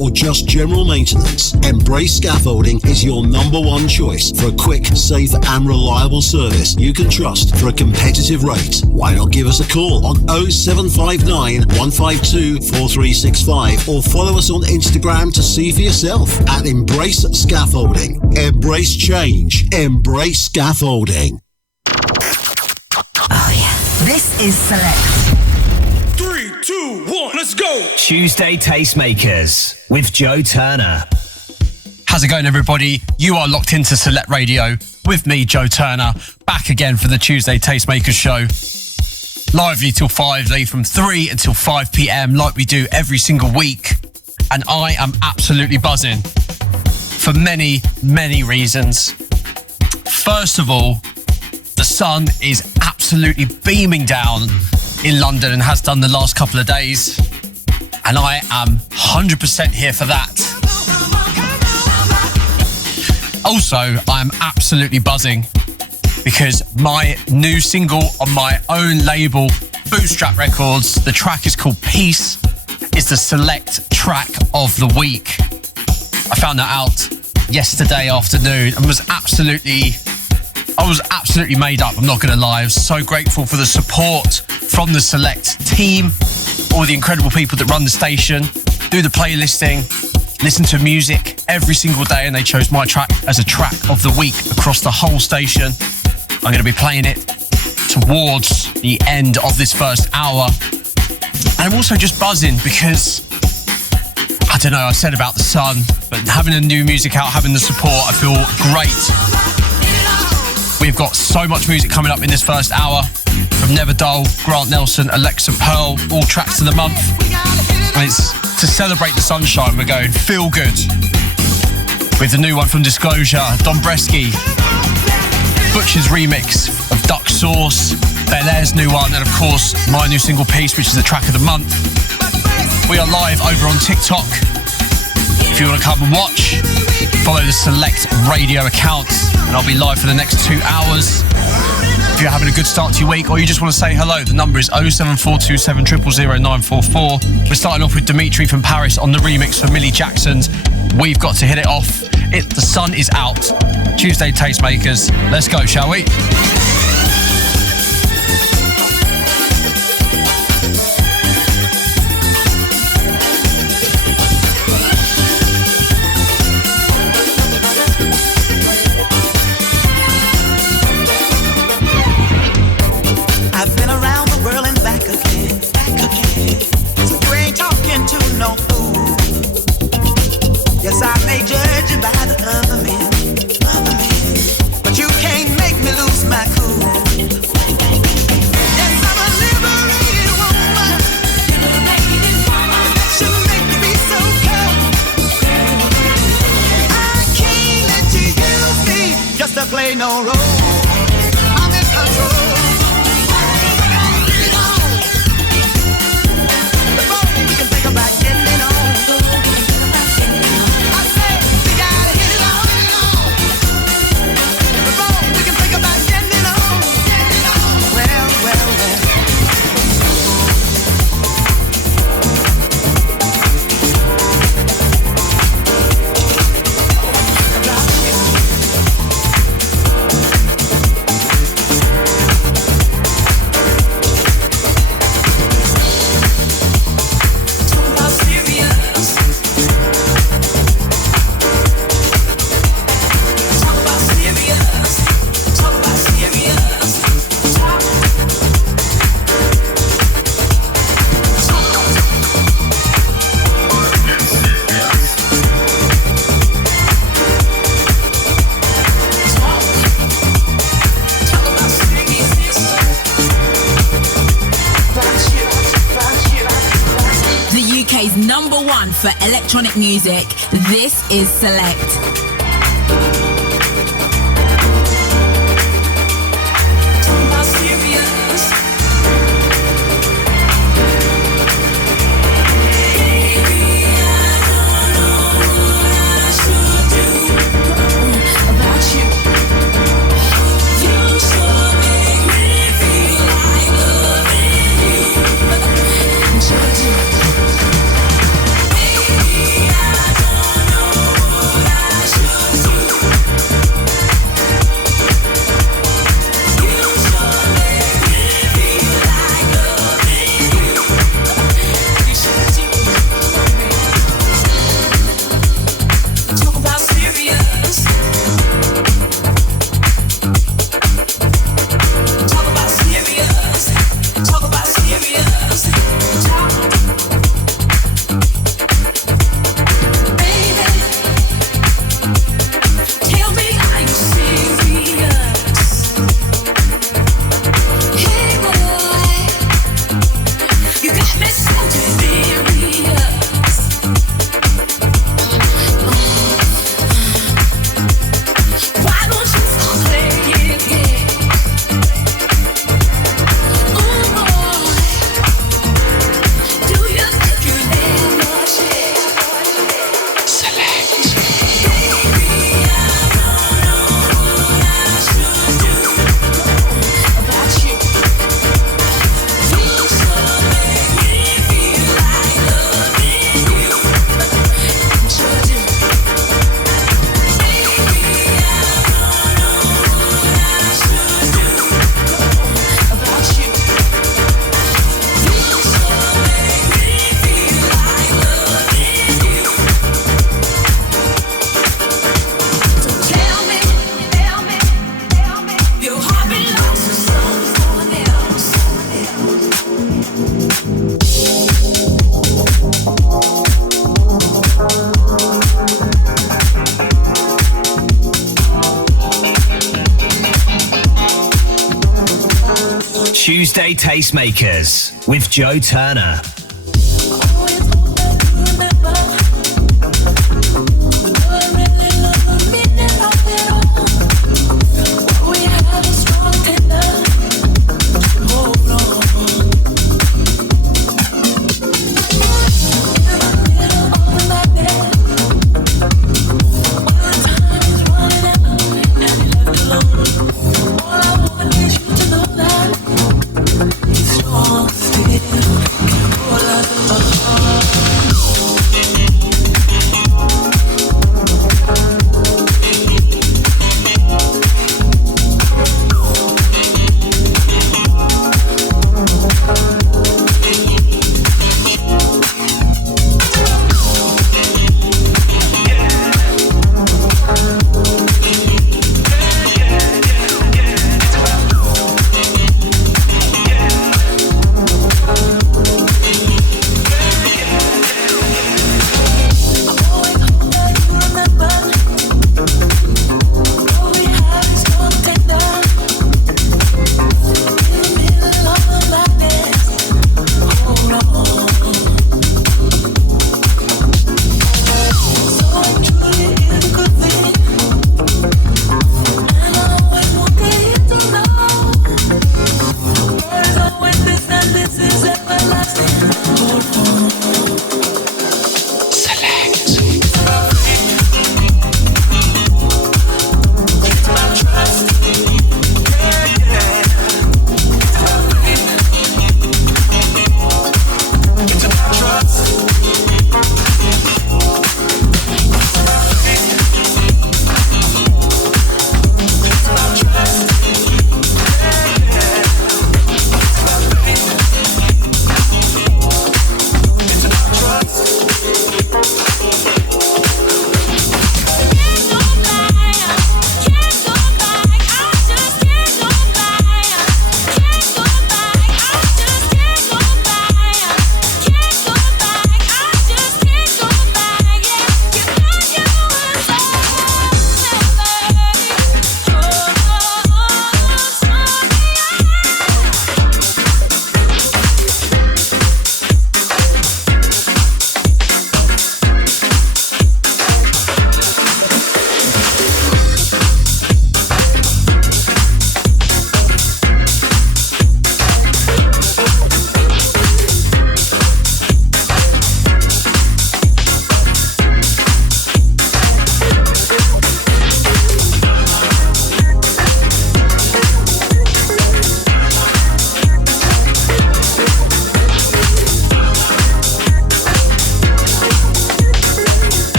or just general maintenance, Embrace Scaffolding is your #1 choice for a quick, safe and reliable service you can trust for a competitive rate. Why not give us a call on 0759 152 4365 or follow us on Instagram to see for yourself at Embrace Scaffolding. Embrace change. Embrace Scaffolding. Oh yeah. This is Select. 3, 2, 1, let's go! Tuesday Tastemakers with Joe Turner. How's it going, everybody? You are locked into Select Radio with me, Joe Turner, back again for the Tuesday Tastemakers show. Lively till 5, late from 3 until 5 p.m, like we do every single week. And I am absolutely buzzing for many, many reasons. First of all, the sun is absolutely beaming down in London and has done the last couple of days. And I am 100% here for that. Also, I'm absolutely buzzing because my new single on my own label, Bootstrap Records, the track is called Peace, is the Select track of the week. I found that out yesterday afternoon and was absolutely made up, I'm not going to lie. I was so grateful for the support from the Select team, all the incredible people that run the station, do the playlisting, listen to music every single day, and they chose my track as a track of the week across the whole station. I'm going to be playing it towards the end of this first hour. And I'm also just buzzing because, I don't know, I said about the sun, but having the new music out, having the support, I feel great. We've got so much music coming up in this first hour, from Never Dull, Grant Nelson, Alexa Pearl, all tracks of the month. And it's to celebrate the sunshine, we're going Feel Good with the new one from Disclosure, Don Bresky, Butcher's remix of Duck Sauce, Bel Air's new one, and of course my new single Peace, which is the track of the month. We are live over on TikTok. If you want to come and watch, follow the Select Radio account, and I'll be live for the next 2 hours. If you're having a good start to your week or you just want to say hello, the number is 07427 000 944. We're starting off with Dimitri from Paris on the remix for Millie Jackson's We've Got to Hit It Off. The sun is out. Tuesday Tastemakers. Let's go, shall we? Yes, I may judge you by the other men, but you can't make me lose my cool. Yes, I'm a liberated woman. That should make me be so cold. I can't let you use me just to play no role. I'm in control. Before we can think about getting it on. #1 for electronic music. This is Select. Yeah. Tuesday Tastemakers with Joe Turner. Still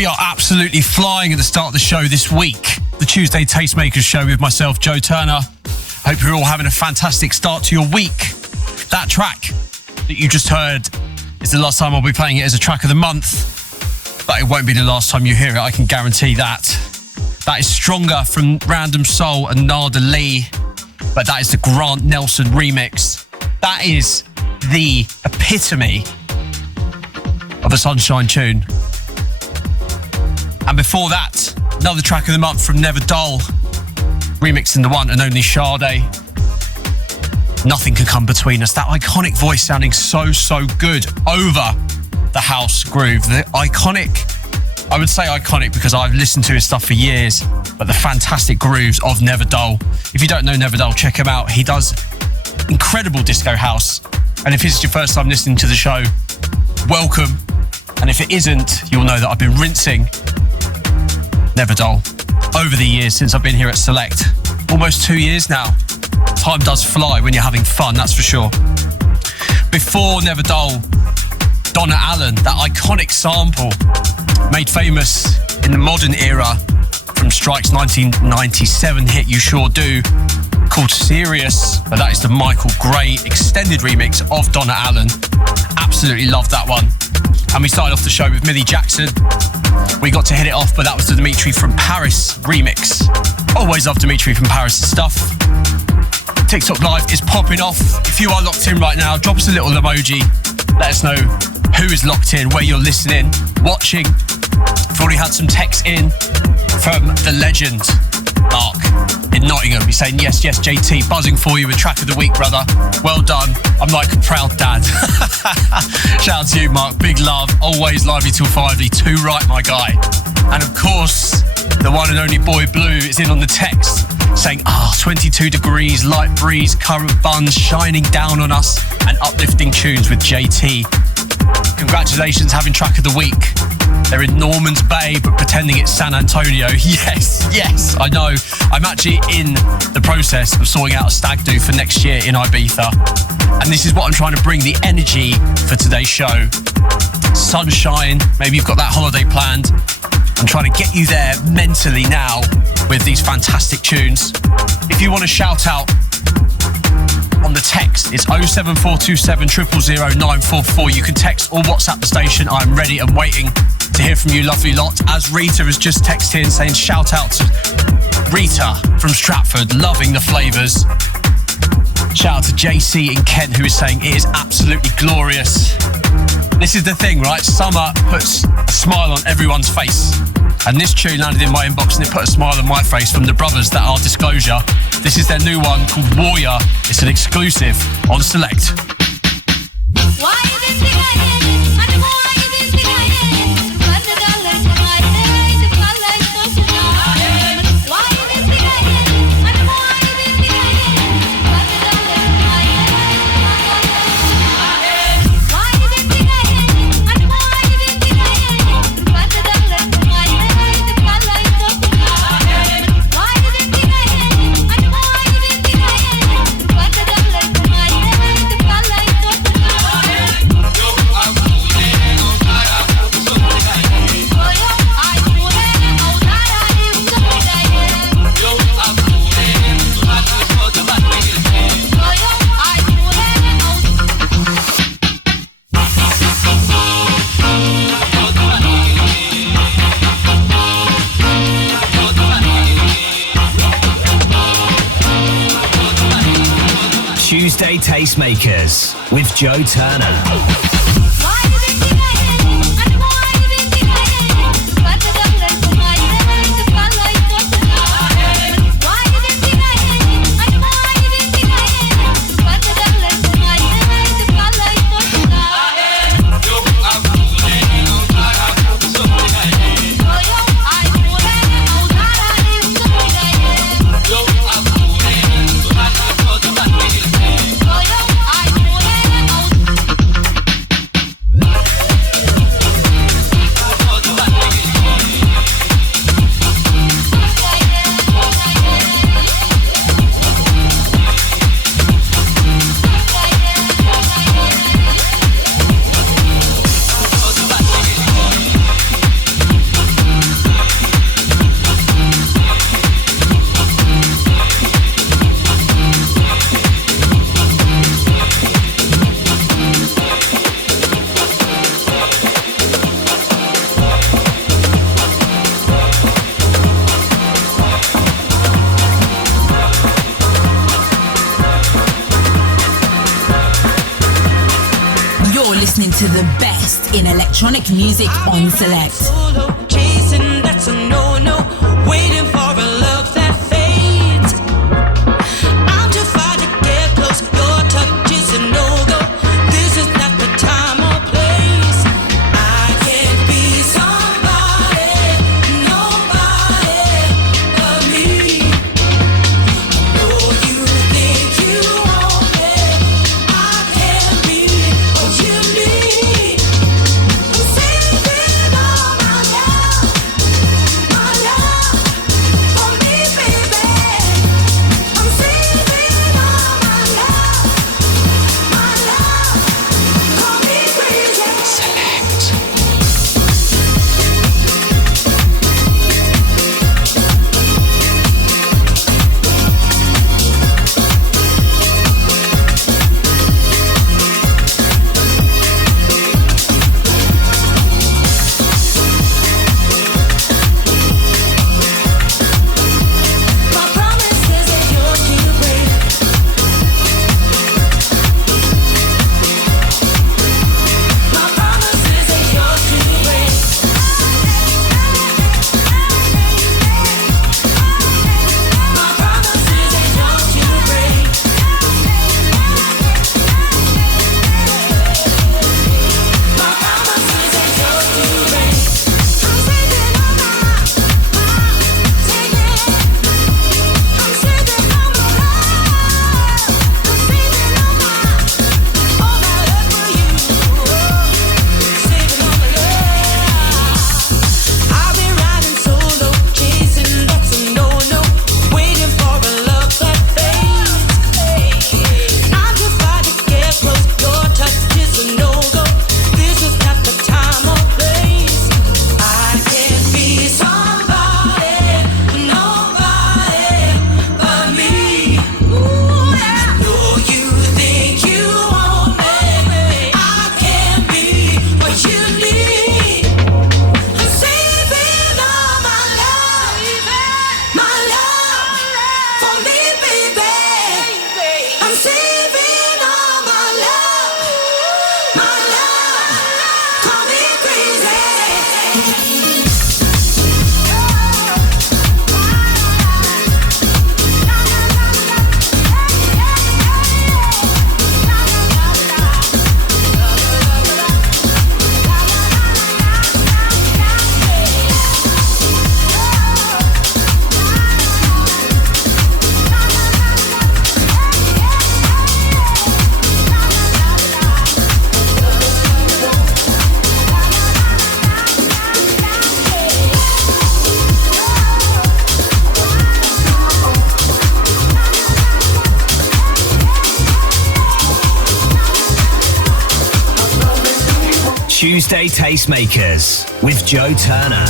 We are absolutely flying at the start of the show this week. The Tuesday Tastemakers show with myself, Joe Turner. Hope you're all having a fantastic start to your week. That track that you just heard is the last time I'll be playing it as a track of the month, but it won't be the last time you hear it, I can guarantee that. That is Stronger from Random Soul and Nada Lee, but that is the Grant Nelson remix. That is the epitome of a Sunshine tune. And before that, another track of the month from Never Dull, remixing the one and only Sade. Nothing Can Come Between Us. That iconic voice sounding so, so good over the house groove. The iconic, I would say iconic because I've listened to his stuff for years, but the fantastic grooves of Never Dull. If you don't know Never Dull, check him out. He does incredible disco house. And if this is your first time listening to the show, welcome. And if it isn't, you'll know that I've been rinsing Never Dull over the years since I've been here at Select. Almost 2 years now. Time does fly when you're having fun, that's for sure. Before Never Dull, Donna Allen, that iconic sample made famous in the modern era from Strike's 1997 hit You Sure Do, called Serious, but that is the Michael Gray extended remix of Donna Allen. Absolutely love that one. And we started off the show with Millie Jackson. We got to hit it off, but that was the Dimitri from Paris remix. Always love Dimitri from Paris' stuff. TikTok Live is popping off. If you are locked in right now, drop us a little emoji. Let us know who is locked in, where you're listening, watching. I've already had some texts in from the legend, Mark, in Nottingham. He's saying, yes, JT, buzzing for you with track of the week, brother. Well done. I'm like a proud dad. Shout out to you, Mark. Big love. Always lively till 5. Too right, my guy. And of course, the one and only Boy Blue is in on the text saying, 22 degrees, light breeze, current buns shining down on us, and uplifting tunes with JT. Congratulations, having track of the week. They're in Norman's Bay, but pretending it's San Antonio. Yes, I know. I'm actually in the process of sorting out a stag do for next year in Ibiza. And this is what I'm trying to bring, the energy for today's show. Sunshine, maybe you've got that holiday planned. I'm trying to get you there mentally now with these fantastic tunes. If you want to shout out on the text, it's 07427 000 944. You can text or WhatsApp the station. I'm ready and waiting to hear from you, lovely lot. As Rita has just texted in saying shout out to Rita from Stratford, loving the flavours. Shout out to JC in Kent, who is saying it is absolutely glorious. This is the thing, right? Summer puts a smile on everyone's face. And this tune landed in my inbox and it put a smile on my face from the brothers that are Disclosure. This is their new one called Warrior. It's an exclusive on Select. Tuesday Tastemakers with Joe Turner. to the best in electronic music on Select. Chasing, that's a no-no. Waiting for a love that fades. I'm too far to get close. Your touch is a no-go. This is not the time or place. I can't be somebody, nobody but me. I know you think you want me. I can't be what you need. I'm saving all my love for me, baby. I'm saving all my love, call me crazy. Select. My promises are yours to break. My promises are yours to break. My promises are yours to break. My promises are yours to break. I'm saving all my, taking. I'm saving all my love. I'm saving all my love for you. Saving all my love. I've been riding solo, chasing, that's a no-no. Waiting for a love that fades. I'm too far to get close. Your touch is a no-go. This is not the time or place. I can't be somebody, nobody but me. Ooh, yeah. Know you think you want me. I can't be what you need. I'm saving all my love for me, baby. I'm saving all my love, call me crazy. Tuesday Tastemakers with Joe Turner.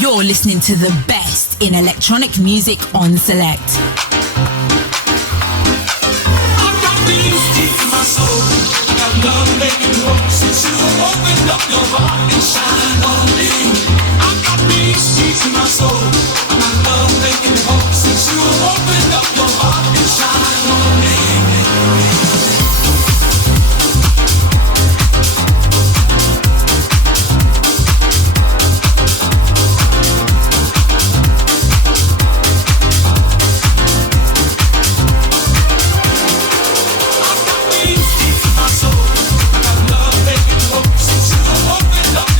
You're listening to the best in electronic music on Select. I got these deep in my soul. I got love making me walk. Since you opened up your heart and shine on me. I got these deep in my soul. I got love making me walk. Since you opened up your heart and shine on me. I got these deep in my soul. I got love making me walk. Since you opened up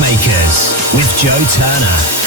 Tastemakers with Joe Turner.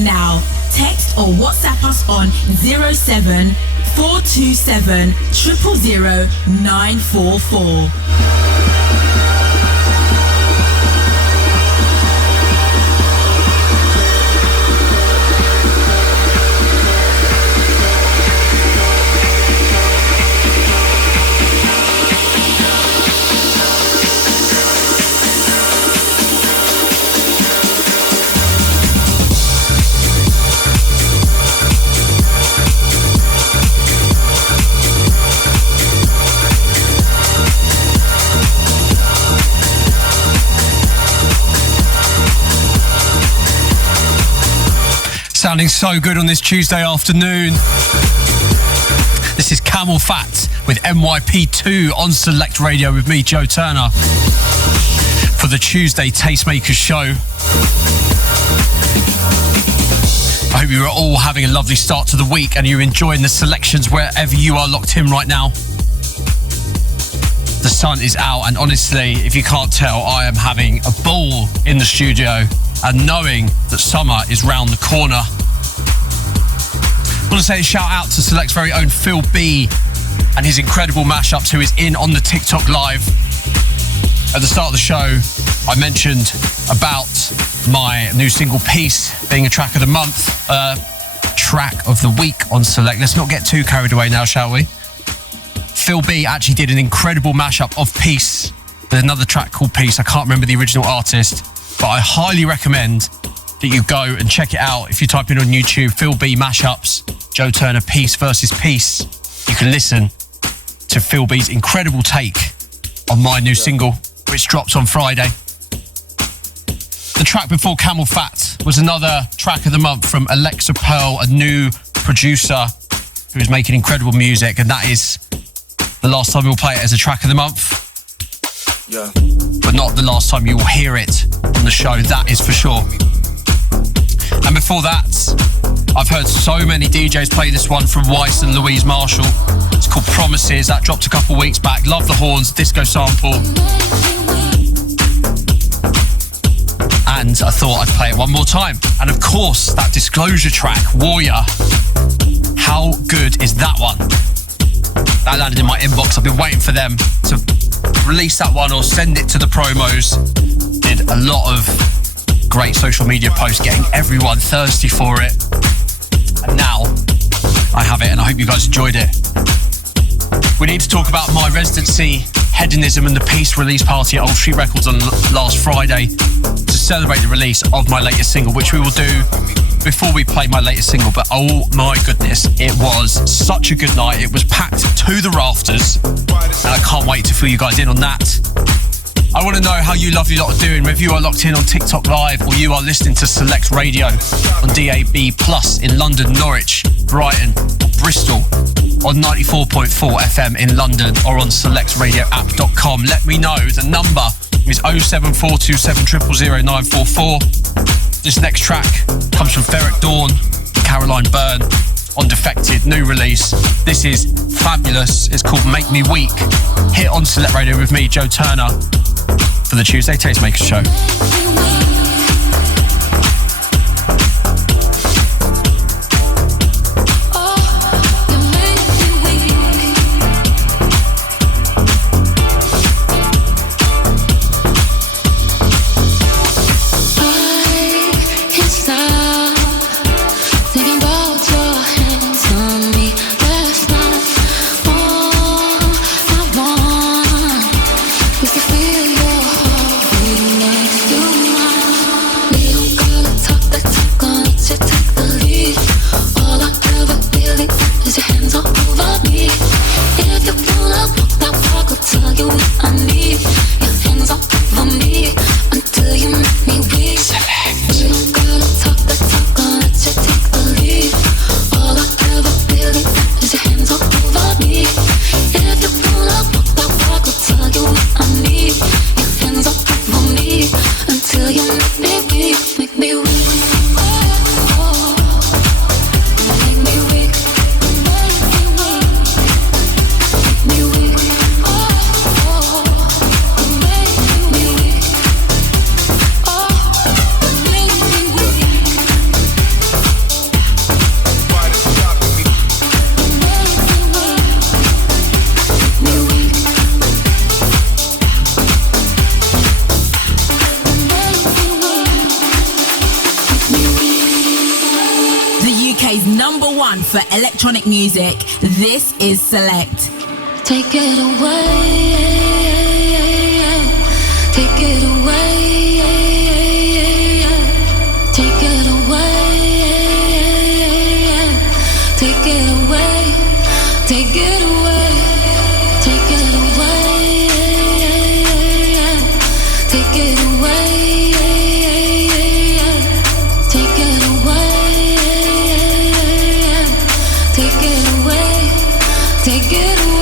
Now. Text or WhatsApp us on 07 427 000 944. Sounding so good on this Tuesday afternoon. This is Camel Fat with MYP2 on Select Radio with me, Joe Turner, for the Tuesday Tastemakers show. I hope you are all having a lovely start to the week and you're enjoying the selections wherever you are locked in right now. The sun is out, and honestly, if you can't tell, I am having a ball in the studio and knowing that summer is round the corner. I want to say a shout out to Select's very own Phil B and his incredible mashups, who is in on the TikTok live. At the start of the show, I mentioned about my new single Peace being a track of the month, track of the week on Select. Let's not get too carried away now, shall we? Phil B actually did an incredible mashup of Peace with another track called Peace. I can't remember the original artist, but I highly recommend that you go and check it out. If you type in on YouTube, Phil B mashups, Joe Turner Peace versus Peace, you can listen to Phil B's incredible take on my new single, which drops on Friday. The track before Camel Fat was another track of the month from Alexa Pearl, a new producer who is making incredible music, and that is the last time we'll play it as a track of the month. Yeah. But not the last time you will hear it on the show, that is for sure. And before that, I've heard so many DJs play this one from Weiss and Louise Marshall. It's called Promises. That dropped a couple weeks back. Love the horns, disco sample. And I thought I'd play it one more time. And of course, that Disclosure track, Warrior. How good is that one? That landed in my inbox. I've been waiting for them to release that one or send it to the promos. Did a lot of great social media posts getting everyone thirsty for it. And now I have it, and I hope you guys enjoyed it. We need to talk about my residency, Hedonism, and the Peace release party at Old Street Records on last Friday to celebrate the release of my latest single, which we will do before we play my latest single. But oh my goodness, it was such a good night. It was packed to the rafters, and I can't wait to fill you guys in on that. I want to know how you lovely lot are doing, whether you are locked in on TikTok Live or you are listening to Select Radio on DAB Plus in London, Norwich, Brighton, Bristol, on 94.4 FM in London, or on selectradioapp.com. Let me know. The number is 07427 000 944. This next track comes from Ferric Dawn, Caroline Byrne, on Defected, new release. This is fabulous. It's called Make Me Weak. Hit on Select Radio with me, Joe Turner, for the Tuesday Tastemakers show. UK's #1 for electronic music. This is Select. Take it away, take it away, take it away, take it away, take it away, take it away, take it away, take it away, take it away, take it away.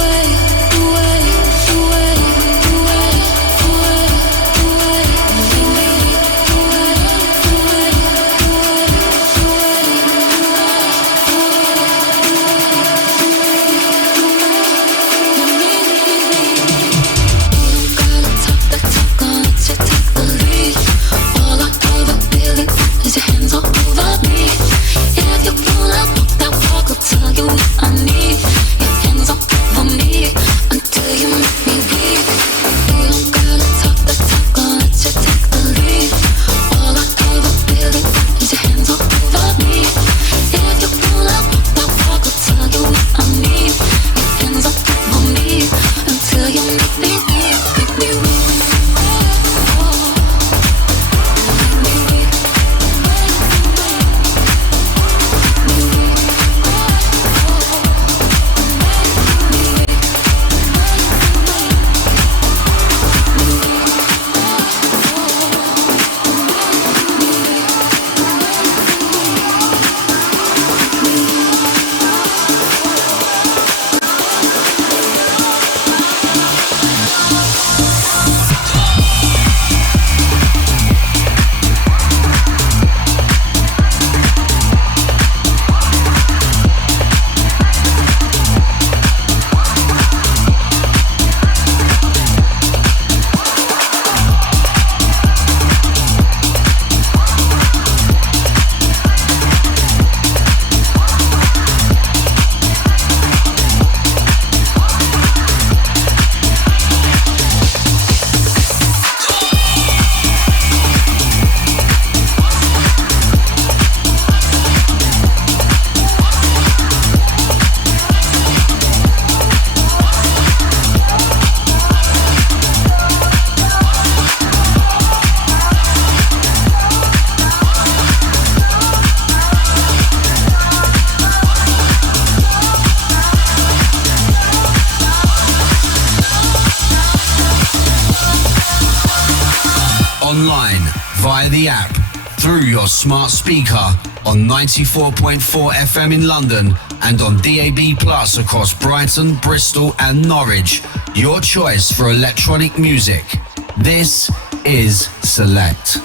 The app, through your smart speaker on 94.4 FM in London and on DAB Plus across Brighton, Bristol and Norwich. Your choice for electronic music. This is Select.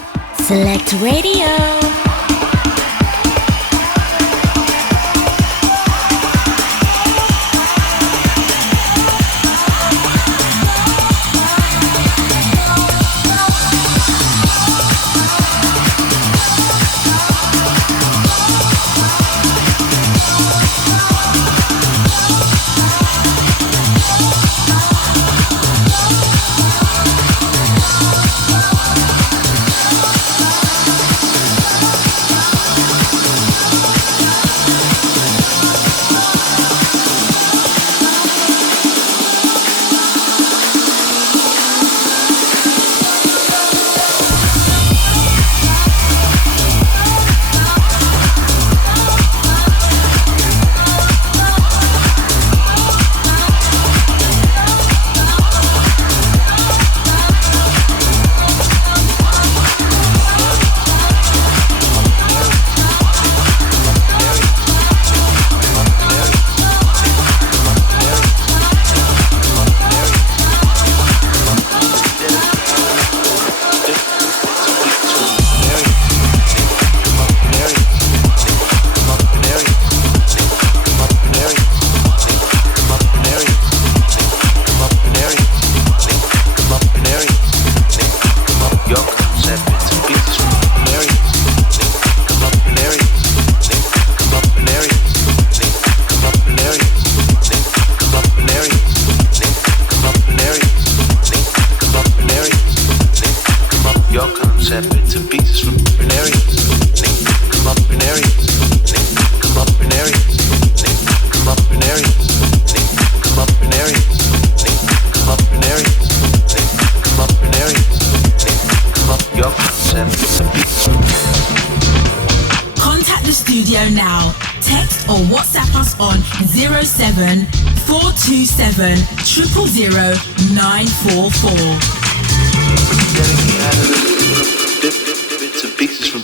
Select Radio. now. Text or WhatsApp us on 07 427 000 944. Bits and pieces from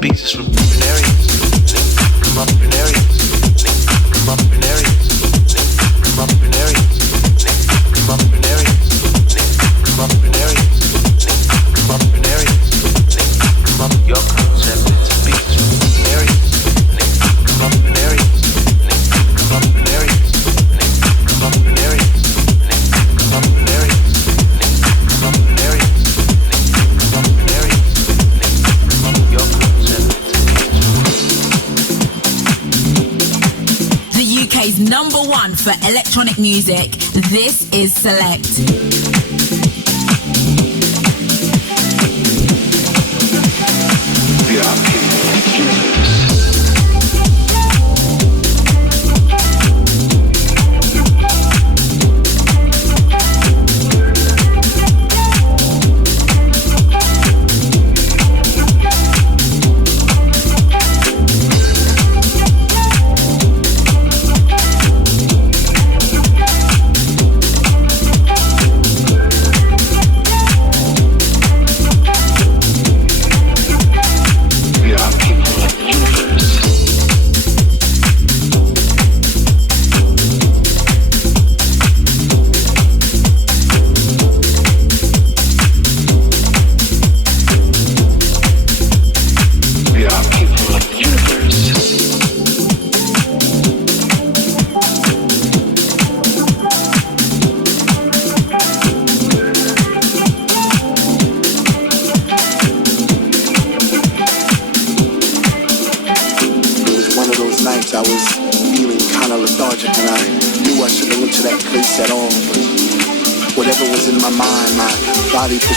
pieces from different areas. Come up in areas. Come up in areas. Come up in areas. Come up in areas. Come up in areas. Come up in areas. Come up your concept. Bits and pieces from different areas. Come up in areas. Come up in areas. Come up in areas. Come up in areas. Come up in areas. Come up in areas. Come up your concept. The UK's #1 for electronic music. This is Select.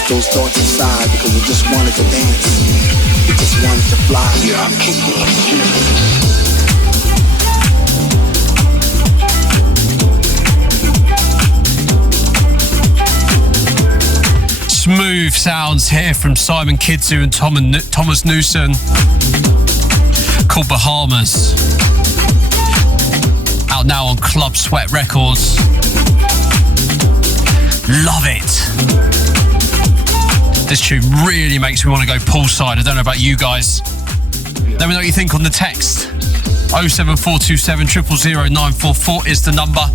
Those thoughts aside because I just wanted to dance. I just wanted to fly. Yeah, I'm capable of the universe. Smooth sounds here from Simon Kidzu and Thomas Newson, called Bahamas. Out now on Club Sweat Records. Love it. This tune really makes me want to go poolside. I don't know about you guys. Let me know what you think on the text. 07427 000 944 is the number.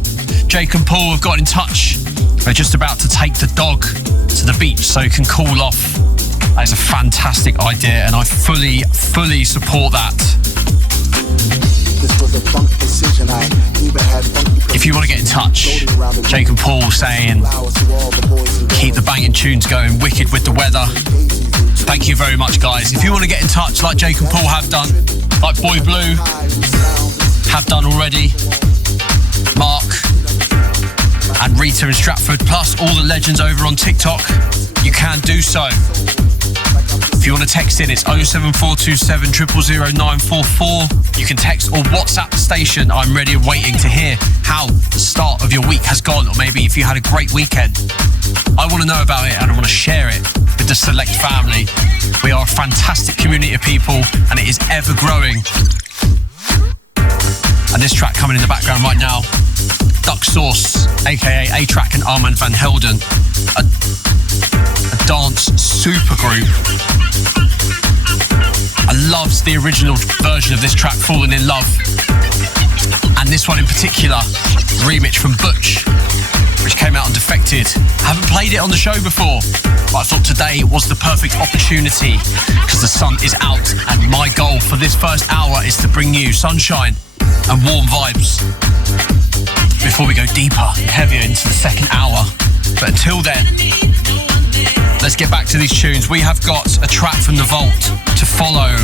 Jake and Paul have got in touch. They're just about to take the dog to the beach so he can cool off. That is a fantastic idea and I fully support that. This was a funk decision. I even had if you want to get in touch, Jake and Paul saying keep the banging tunes going, wicked with the weather. Thank you very much, guys. If you want to get in touch like Jake and Paul have done, like Boy Blue have done already, Mark and Rita in Stratford, plus all the legends over on TikTok, you can do so. If you want to text in, it's 07427 000 944. You can text or WhatsApp the station. I'm ready and waiting to hear how the start of your week has gone, or maybe if you had a great weekend. I want to know about it and I want to share it with the Select family. We are a fantastic community of people and it is ever growing. And this track coming in the background right now, Duck Sauce, aka A-Track and Armand van Helden, a dance supergroup. I loved the original version of this track, Falling in Love, and this one in particular, remix from Butch, which came out on Defected. I haven't played it on the show before, but I thought today was the perfect opportunity because the sun is out and my goal for this first hour is to bring you sunshine and warm vibes before we go deeper and heavier into the second hour. But until then, let's get back to these tunes. We have got a track from The Vault to follow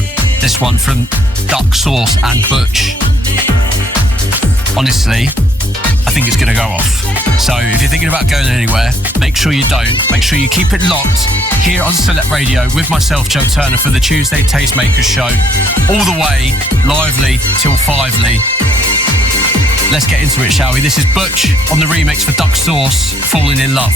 This one from Duck Sauce and Butch. Honestly, I think it's going to go off. So if you're thinking about going anywhere, make sure you don't. Make sure you keep it locked here on Select Radio with myself, Joe Turner, for the Tuesday Tastemakers show. All the way, lively, till 5ly. Let's get into it, shall we? This is Butch on the remix for Duck Sauce, Falling in Love.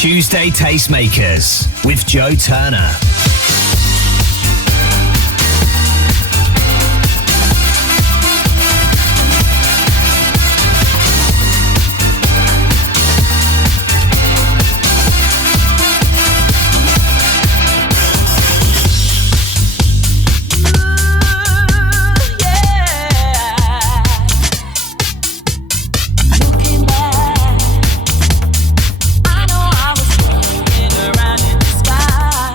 Tuesday Tastemakers with Joe Turner. I know I was looking around in the sky.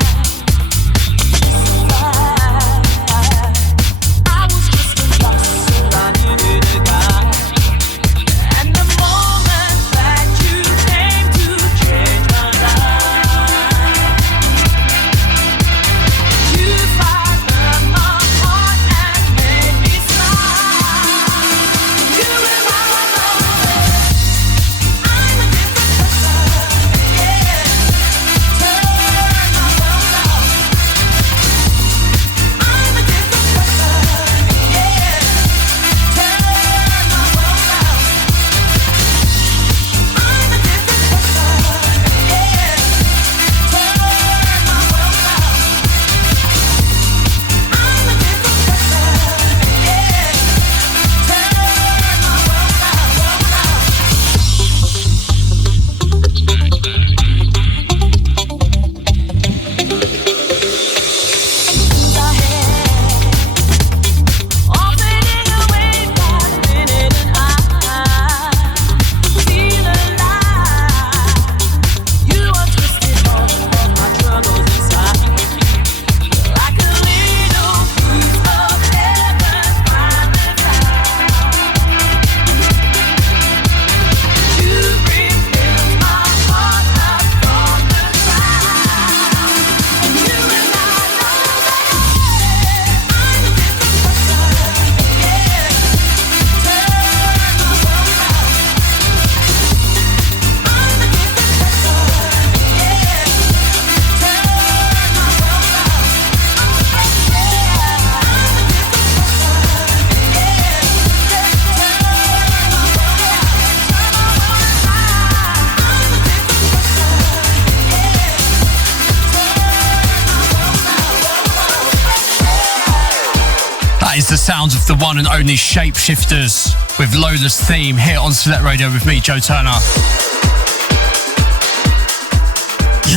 is the sounds of the one and only Shapeshifters with Lola's Theme here on Select Radio with me, Joe Turner.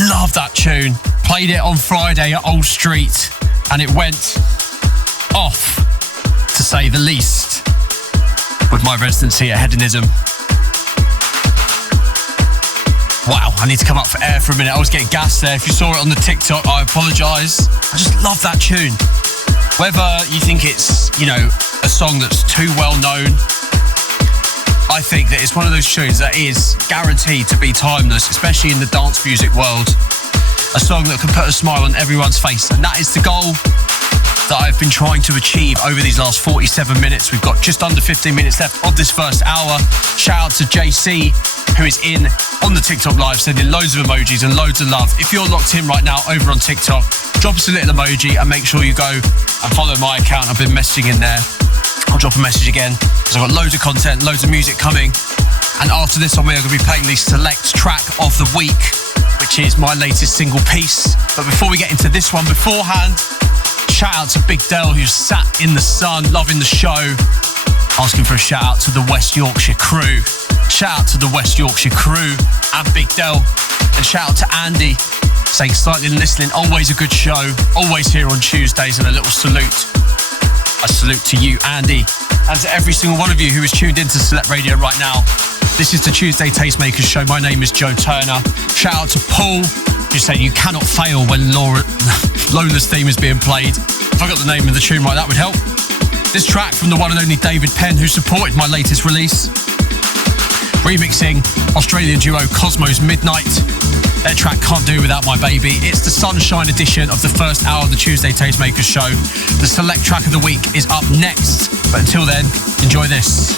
Love that tune. Played it on Friday at Old Street and it went off, to say the least, with my residency at Hedonism. Wow, I need to come up for air for a minute. I was getting gassed there. If you saw it on the TikTok, I apologise. I just love that tune. Whether you think it's, you know, a song that's too well known, I think that it's one of those tunes that is guaranteed to be timeless, especially in the dance music world. A song that can put a smile on everyone's face. And that is the goal that I've been trying to achieve over these last 47 minutes. We've got just under 15 minutes left of this first hour. Shout out to JC, who is in on the TikTok live, sending loads of emojis and loads of love. If you're locked in right now over on TikTok, drop us a little emoji and make sure you go and follow my account. I've been messaging in there. I'll drop a message again because I've got loads of content, loads of music coming. And after this, we are going to be playing the select track of the week, which is my latest single piece. But before we get into this one, beforehand, shout out to Big Del, who's sat in the sun, loving the show, asking for a shout out to the West Yorkshire crew. Shout out to the West Yorkshire crew and Big Del. And shout out to Andy, saying slightly listening, always a good show, always here on Tuesdays, and a little salute. A salute to you, Andy, and to every single one of you who is tuned into Select Radio right now. This is the Tuesday Tastemakers show. My name is Joe Turner. Shout out to Paul, who's saying you cannot fail when Lola's Theme is being played. If I got the name of the tune right, that would help. This track from the one and only David Penn, who supported my latest release, remixing Australian duo Cosmo's Midnight. Their track Can't Do Without My Baby. It's the Sunshine edition of the first hour of the Tuesday Tastemakers show. The select track of the week is up next. But until then, enjoy this.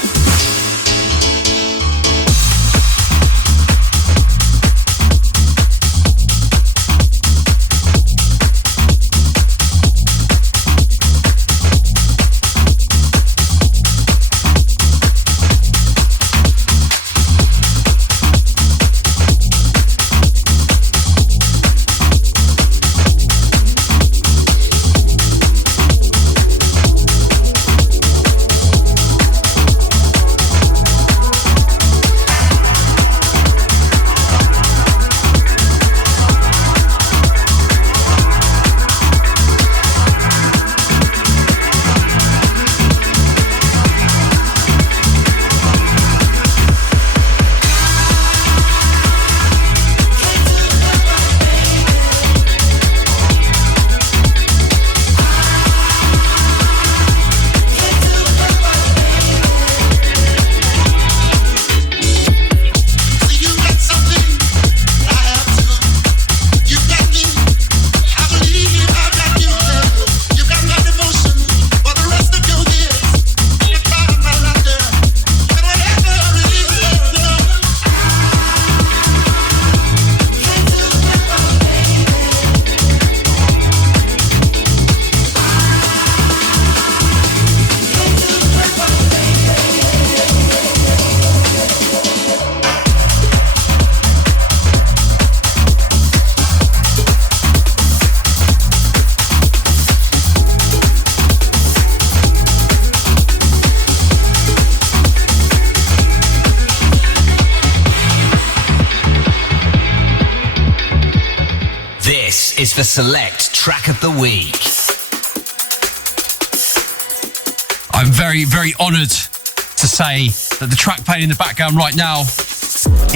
Is the select track of the week. I'm very, very honoured to say that the track playing in the background right now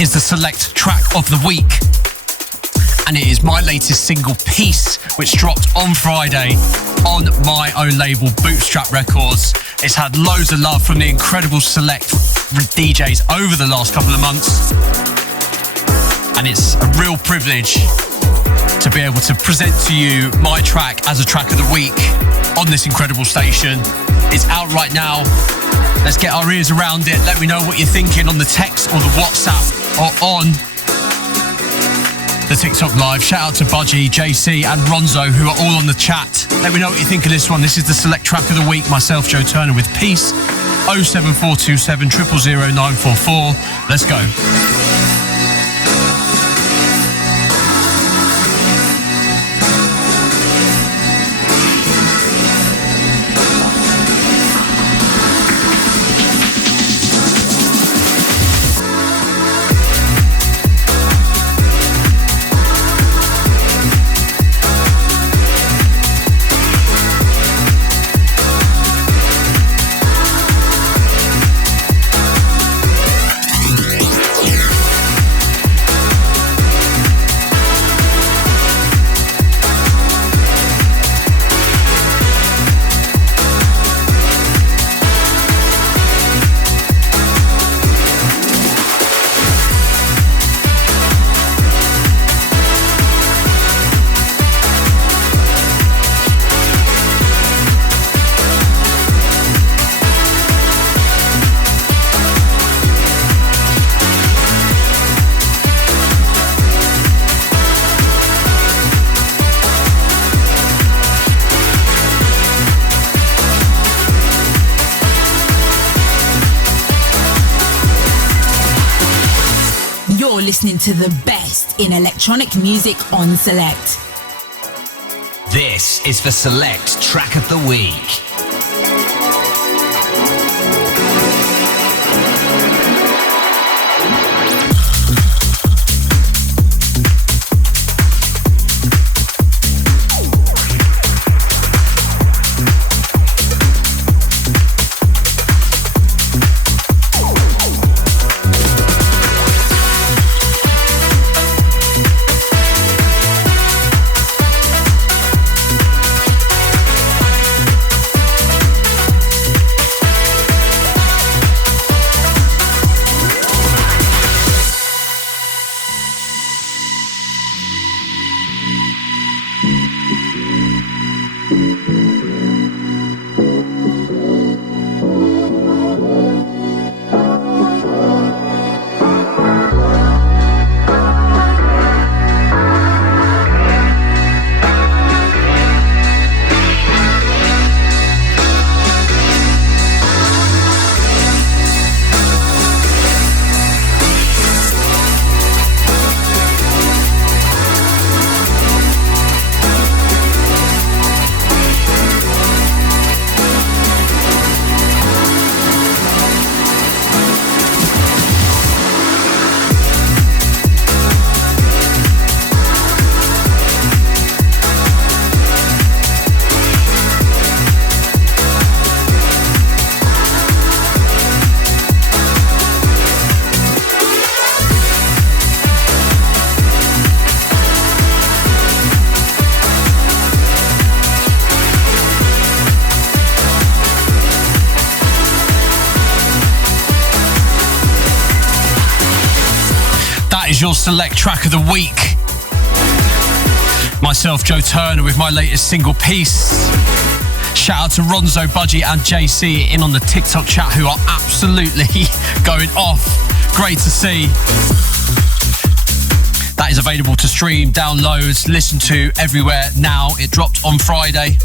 is the select track of the week. And it is my latest single, Peace, which dropped on Friday on my own label, Bootstrap Records. It's had loads of love from the incredible select DJs over the last couple of months. And it's a real privilege to be able to present to you my track as a track of the week on this incredible station. It's out right now. Let's get our ears around it. Let me know what you're thinking on the text or the WhatsApp or on the TikTok live. Shout out to Budgie, JC and Ronzo, who are all on the chat. Let me know what you think of this one. This is the select track of the week. Myself, Joe Turner, with Peace. 07427 000 944. Let's go. listening to the best in electronic music on Select. This is the Select Track of the Week. Your Select Track of the Week. Myself, Joe Turner, with my latest single, Peace. Shout out to Ronzo, Budgie and JC in on the TikTok chat, who are absolutely going off. Great to see. That is available to stream, download, listen to everywhere now. It dropped on Friday.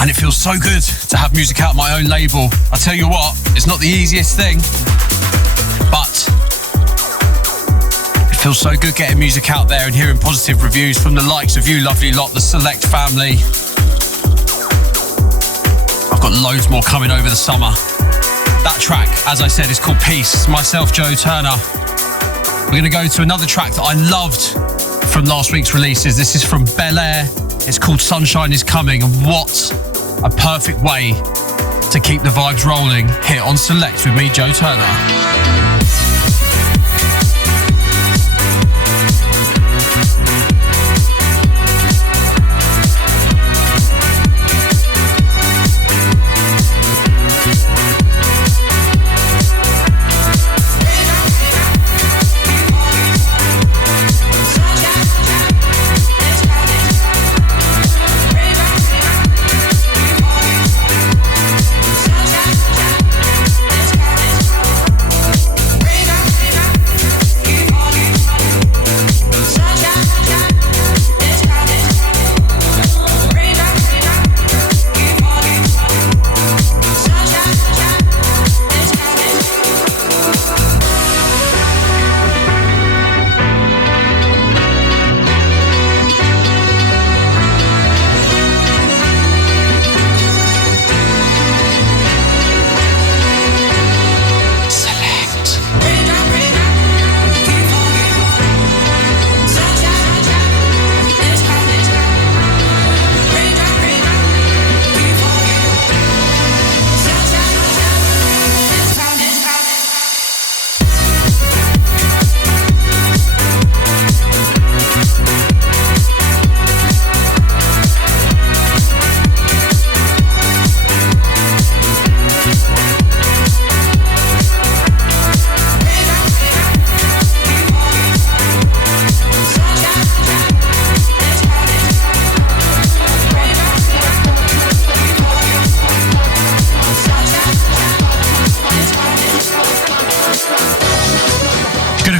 And it feels so good to have music out of my own label. I tell you what, it's not the easiest thing, but feels so good getting music out there and hearing positive reviews from the likes of you lovely lot, the Select family. I've got loads more coming over the summer. That track, as I said, is called Peace. Myself, Joe Turner. We're going to go to another track that I loved from last week's releases. This is from Bel Air. It's called Sunshine Is Coming. And what a perfect way to keep the vibes rolling here on Select with me, Joe Turner.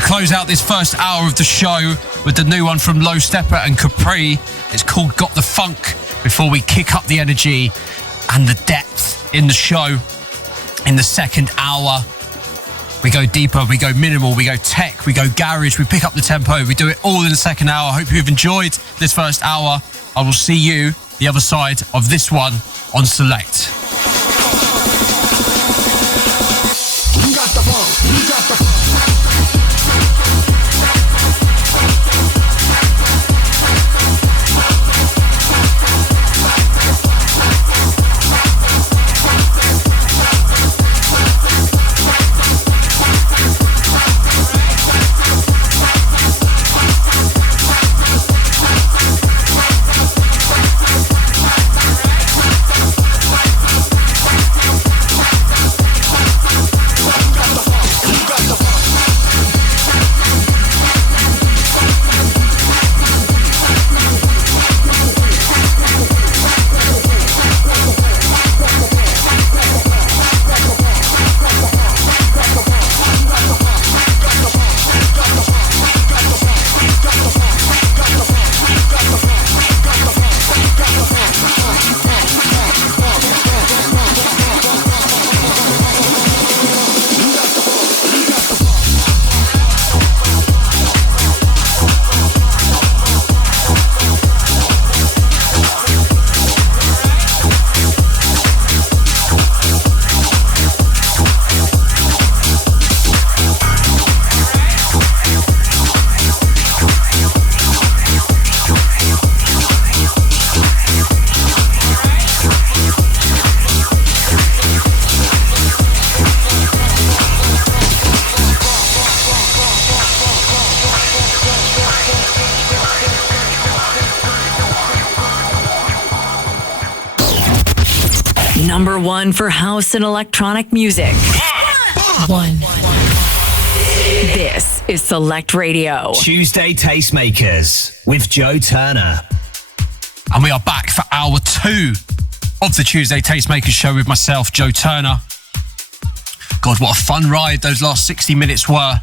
Close out this first hour of the show with the new one from Low Stepper and Capri. It's called Got the Funk, before we kick up the energy and the depth in the show in the second hour We go deeper, we go minimal, we go tech, we go garage, we pick up the tempo, we do it all in the second hour. I hope you've enjoyed this first hour. I will see you the other side of this one on Select. You got the funk, you got the funk. Number one for house and electronic music. One. This is Select Radio. Tuesday Tastemakers with Joe Turner. And we are back for hour 2 of the Tuesday Tastemakers show with myself, Joe Turner. God, what a fun ride those last 60 minutes were.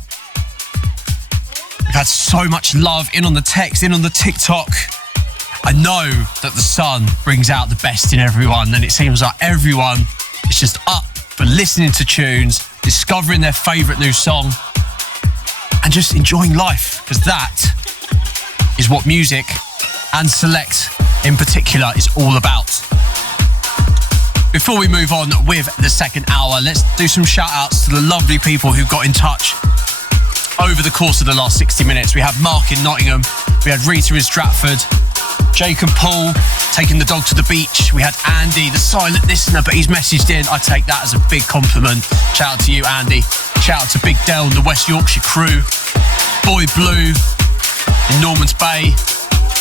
We've had so much love in on the text, in on the TikTok. I know that the sun brings out the best in everyone, and it seems like everyone is just up for listening to tunes, discovering their favourite new song, and just enjoying life, because that is what music and Select in particular is all about. Before we move on with the second hour, let's do some shout outs to the lovely people who got in touch over the course of the last 60 minutes. We had Mark in Nottingham, we had Rita in Stratford, Jake and Paul taking the dog to the beach. We had Andy, the silent listener, but he's messaged in. I take that as a big compliment. Shout out to you, Andy. Shout out to Big Dell and the West Yorkshire crew. Boy Blue in Norman's Bay,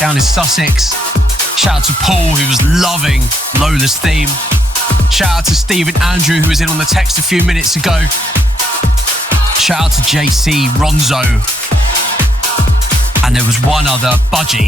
down in Sussex. Shout out to Paul, who was loving Lola's theme. Shout out to Stephen Andrew, who was in on the text a few minutes ago. Shout out to JC Ronzo. And there was one other, Budgie.